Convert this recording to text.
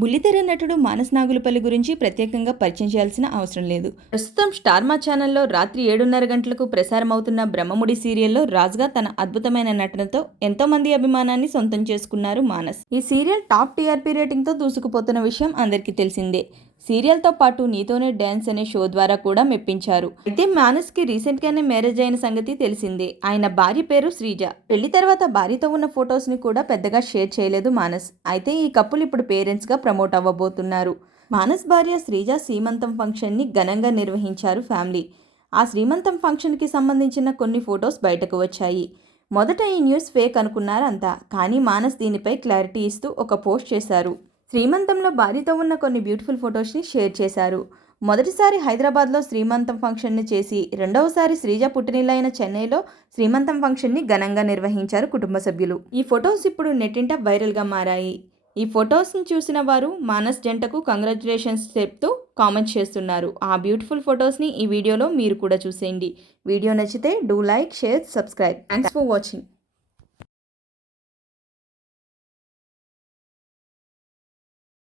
బుల్లితెర నటుడు మానస్ నాగులపల్లి గురించి ప్రత్యేకంగా పరిచయం చేయాల్సిన అవసరం లేదు. ప్రస్తుతం స్టార్మా ఛానల్లో రాత్రి ఏడున్నర గంటలకు ప్రసారమవుతున్న బ్రహ్మముడి సీరియల్లో రాజుగా తన అద్భుతమైన నటనతో ఎంతో మంది అభిమానాన్ని సొంతం చేసుకున్నారు మానస్. ఈ సీరియల్ టాప్ టీఆర్పీ రేటింగ్తో దూసుకుపోతున్న విషయం అందరికీ తెలిసిందే. సీరియల్తో పాటు నీతోనే డ్యాన్స్ అనే షో ద్వారా కూడా మెప్పించారు. అయితే మానస్కి రీసెంట్గానే మ్యారేజ్ అయిన సంగతి తెలిసిందే. ఆయన భార్య పేరు శ్రీజ. పెళ్ళి తర్వాత భార్యతో ఉన్న ఫొటోస్ని కూడా పెద్దగా షేర్ చేయలేదు మానస్. అయితే ఈ కప్పులు ఇప్పుడు పేరెంట్స్గా ప్రమోట్ అవ్వబోతున్నారు. మానస్ భార్య శ్రీజ సీమంతం ఫంక్షన్ని ఘనంగా నిర్వహించారు ఫ్యామిలీ. ఆ శ్రీమంతం ఫంక్షన్కి సంబంధించిన కొన్ని ఫొటోస్ బయటకు వచ్చాయి. మొదట ఈ న్యూస్ ఫేక్ అనుకున్నారంతా. కానీ మానస్ దీనిపై క్లారిటీ ఇస్తూ ఒక పోస్ట్ చేశారు. శ్రీమంతంలో భార్యతో ఉన్న కొన్ని బ్యూటిఫుల్ ఫొటోస్ని షేర్ చేశారు. మొదటిసారి హైదరాబాద్లో శ్రీమంతం ఫంక్షన్ని చేసి రెండవసారి శ్రీజ పుట్టినిల్లైన చెన్నైలో శ్రీమంతం ఫంక్షన్ని ఘనంగా నిర్వహించారు కుటుంబ సభ్యులు. ఈ ఫొటోస్ ఇప్పుడు నెట్టింట వైరల్గా మారాయి. ఈ ఫొటోస్ని చూసిన వారు మానస్ జంటకు కంగ్రాచులేషన్స్ చెప్తూ కామెంట్ చేస్తున్నారు. ఆ బ్యూటిఫుల్ ఫొటోస్ని ఈ వీడియోలో మీరు కూడా చూసేయండి. వీడియో నచ్చితే do like share subscribe. Thanks for watching.